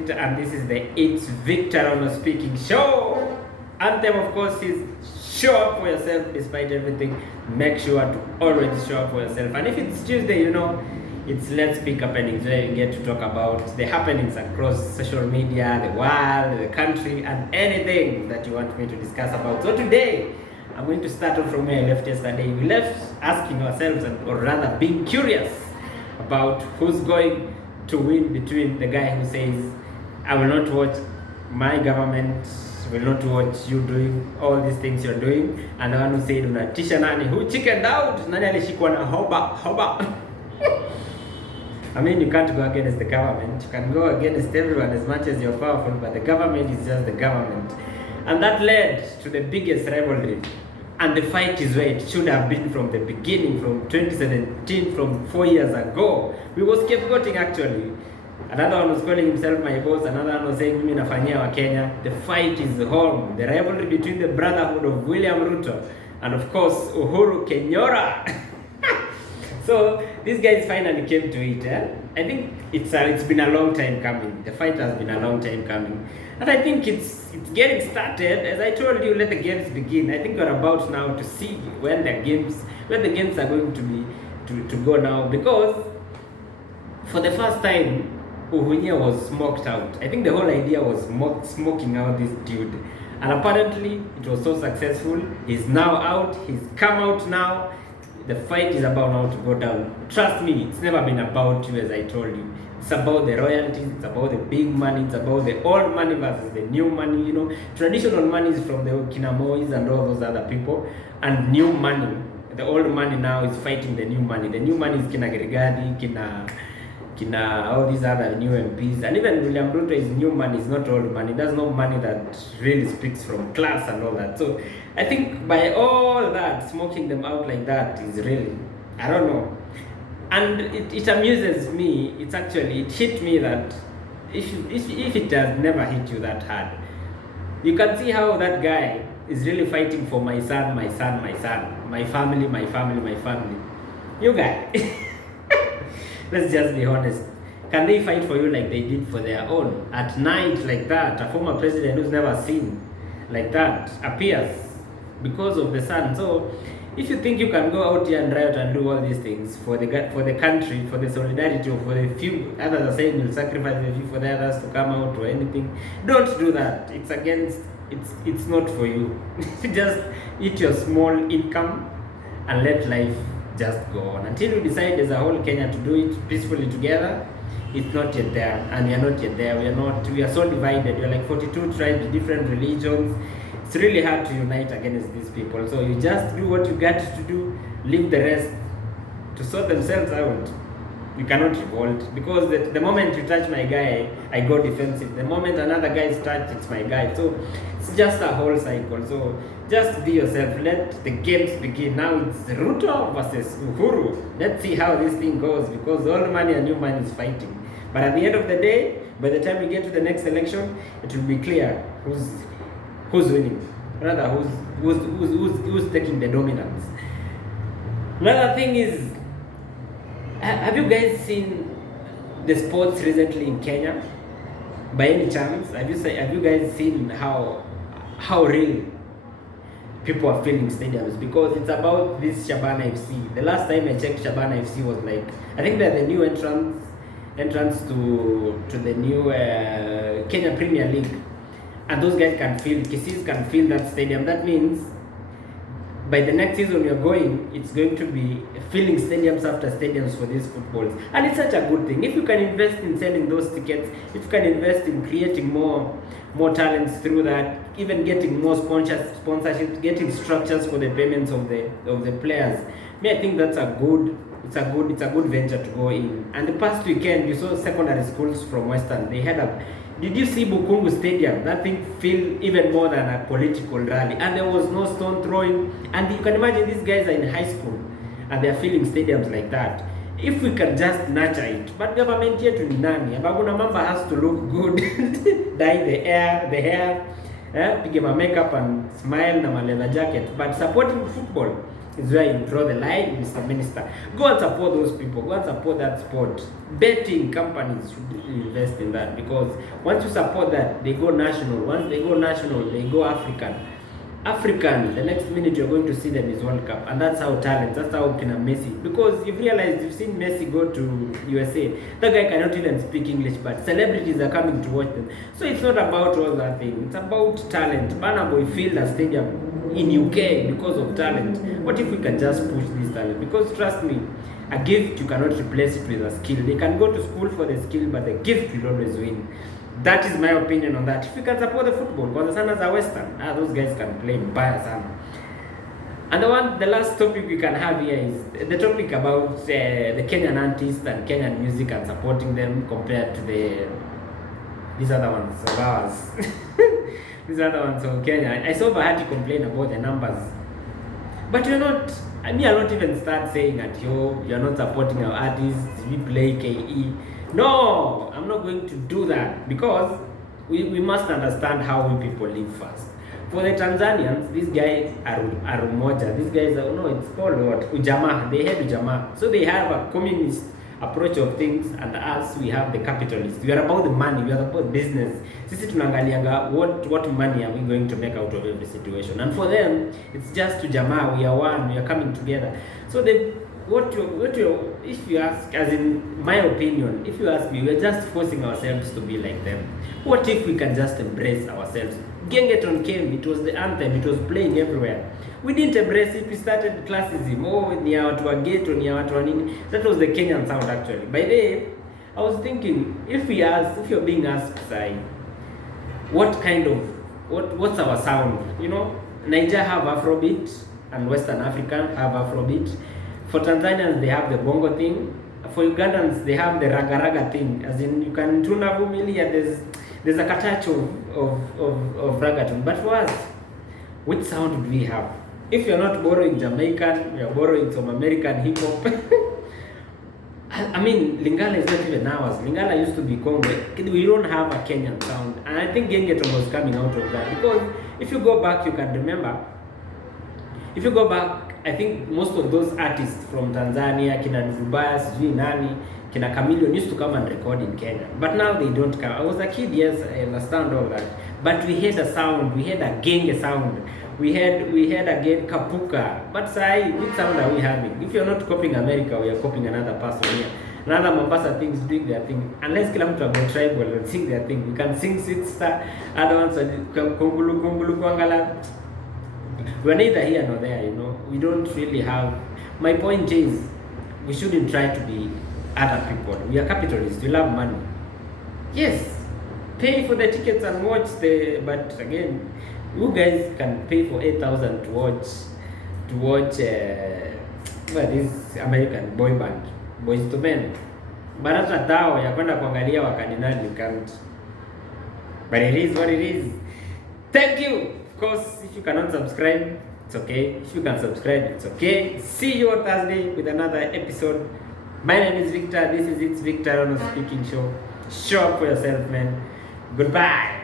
Victor, and this is the It's Victor Ono Speaking Show. Anthem, of course, is show up for yourself despite everything. Make sure to always show up for yourself. And if it's Tuesday, it's Let's Pick Happenings, where you get to talk about the happenings across social media, the world, the country, and anything that you want me to discuss about. So today, I'm going to start off from where I left yesterday. We left asking ourselves, or rather being curious, about who's going to win between the guy who says, I will not watch my government, will not watch you doing all these things you're doing, and the one who said, unatisha nani, who chickened out, nani alishikwa na hoba. I mean, you can't go against the government. You can go against everyone as much as you're powerful, but the government is just the government. And that led to the biggest rivalry. And the fight is where it should have been from the beginning, from 2017, from 4 years ago. We was scapegoating actually. Another one was calling himself my boss, another one was saying, mimi nafanyia wa Kenya. The fight is home. The rivalry between the brotherhood of William Ruto and of course Uhuru Kenyatta. So these guys finally came to it. I think it's been a long time coming. The fight has been a long time coming. And I think it's getting started. As I told you, let the games begin. I think we're about now to see when the games are going to be to go now, because for the first time Uhunya was smoked out. I think the whole idea was smoking out this dude. And apparently it was so successful. He's now out. He's come out now. The fight is about now to go down. Trust me, it's never been about you, as I told you. It's about the royalties, it's about the big money, it's about the old money versus the new money, Traditional money is from the Kinamois and all those other people. And new money, the old money now is fighting the new money. The new money is Kina Gerigadi, Kina all these other new MPs. And even William Ruto is new money, it's not old money. There's no money that really speaks from class and all that. So I think by all that, smoking them out like that is really, I don't know. And it amuses me. It hit me that if it has never hit you that hard, you can see how that guy is really fighting for my son, my family. You guy, let's just be honest. Can they fight for you like they did for their own? At night like that, a former president who's never seen like that appears because of the son. So if you think you can go out here and riot and do all these things for the country, for the solidarity, or for the few, others are saying you'll sacrifice a few for the others to come out or anything, don't do that. It's not for you. Just eat your small income and let life just go on. Until you decide as a whole Kenya to do it peacefully together, it's not yet there, and we are not yet there. We are so divided. We are like 42 tribes, different religions. It's really hard to unite against these people. So you just do what you got to do, leave the rest to sort themselves out. You cannot revolt, because the moment you touch my guy, I go defensive. The moment another guy is touched, it's my guy. So it's just a whole cycle. So just be yourself. Let the games begin. Now it's Ruto versus Uhuru. Let's see how this thing goes, because old money and new money is fighting. But at the end of the day, by the time we get to the next election, it will be clear who's winning, rather who's taking the dominance. Another thing is, have you guys seen the sports recently in Kenya? By any chance, have you guys seen how real people are filling stadiums? Because it's about this Shabana FC. The last time I checked, Shabana FC was like, I think they're the new entrance to the new Kenya Premier League. And those guys can feel, Kisses can feel that stadium. That means by the next season you're going, it's going to be filling stadiums after stadiums for these footballs. And it's such a good thing. If you can invest in selling those tickets, if you can invest in creating more talents through that, even getting more sponsorships, getting structures for the payments of the players, I think that's a good venture to go in. And the past weekend, you saw secondary schools from Western, they had did you see Bukungu Stadium? That thing felt even more than a political rally, and there was no stone throwing. And you can imagine these guys are in high school and they're filling stadiums like that. If we can just nurture it. But government yetu ni nani? Abaguna Mamba has to look good, dye the hair, pige ma makeup and smile na ma leather jacket. But supporting football, is where you draw the line, Mr. Minister. Go and support those people. Go and support that sport. Betting companies should really invest in that, because once you support that, they go national. Once they go national, they go African. The next minute you're going to see them is World Cup, and that's how talent, that's how Kina Messi, because you've realized, you've seen Messi go to USA, that guy cannot even speak English, but celebrities are coming to watch them. So it's not about all that thing, it's about talent. Burna Boy filled a stadium in UK because of talent. What if we can just push this talent? Because trust me, a gift you cannot replace it with a skill. They can go to school for the skill, but the gift will always win. That is my opinion on that. If you can support the football, because the Sunners are Western, those guys can play by Sana. And the last topic we can have here is the topic about the Kenyan artists and Kenyan music and supporting them compared to these other ones of ours. These other ones of Kenya. I saw Bahati complain about the numbers, but you're not. I mean, I don't even start saying that you're not supporting our artists. We play KE. No, I'm not going to do that, because we must understand how we people live first. For the Tanzanians, these guys are umoja. These guys are, no, it's called what? Ujamaa. They had Ujamaa. So they have a communist approach of things, and us, we have the capitalist. We are about the money, we are about business. Sisi tunaangalianga what money are we going to make out of every situation. And for them, it's just Ujamaa. We are one, we are coming together. So they if you ask, as in my opinion, if you ask me, we're just forcing ourselves to be like them. What if we can just embrace ourselves? Gengeton came, it was the anthem, it was playing everywhere. We didn't embrace it, we started classism. Oh, ni ya watu wa ghetto, ni ya watu wa nini. That was the Kenyan sound actually. By the way, I was thinking, if you're being asked, say, what's our sound? You know, Niger have Afrobeat, and Western Africa have Afrobeat. For Tanzanians, they have the bongo thing. For Ugandans, they have the raga raga thing. As in, you can tune up Vumilia, there's a touch of reggaeton. But for us, which sound do we have? If you're not borrowing Jamaican, you're borrowing some American hip hop. I mean, Lingala is not even ours. Lingala used to be Congo. We don't have a Kenyan sound. And I think Gengeton was coming out of that. Because if you go back, you can remember. If you go back, I think most of those artists from Tanzania, Kina Dubai, Sijui Nani, Kina Chameleone used to come and record in Kenya. But now they don't come. I was a kid, yes, I understand all that. But we had a sound, we had a genge sound. We had again Kapuka. But say, which sound are we having? If you're not copying America, we are copying another person here. Another Mombasa things doing their thing. Unless kila mtu abo tribal and sing their thing. We can sing Sweet Star, other ones are Kungulu Kwangala. We're neither here nor there, you know. We don't really have. My point is, we shouldn't try to be other people. We are capitalists. We love money. Yes, pay for the tickets and watch the. But again, you guys can pay for 8,000 to watch this American boy band, Boys to Men. But hata tao ya kwenda kuangalia wakadinali you can't. But it is what it is. Thank you. Of course, if you cannot subscribe, it's okay. If you can subscribe, it's okay. See you on Thursday with another episode. My name is Victor. This is It's Victor on a Speaking Show. Show up for yourself, man. Goodbye.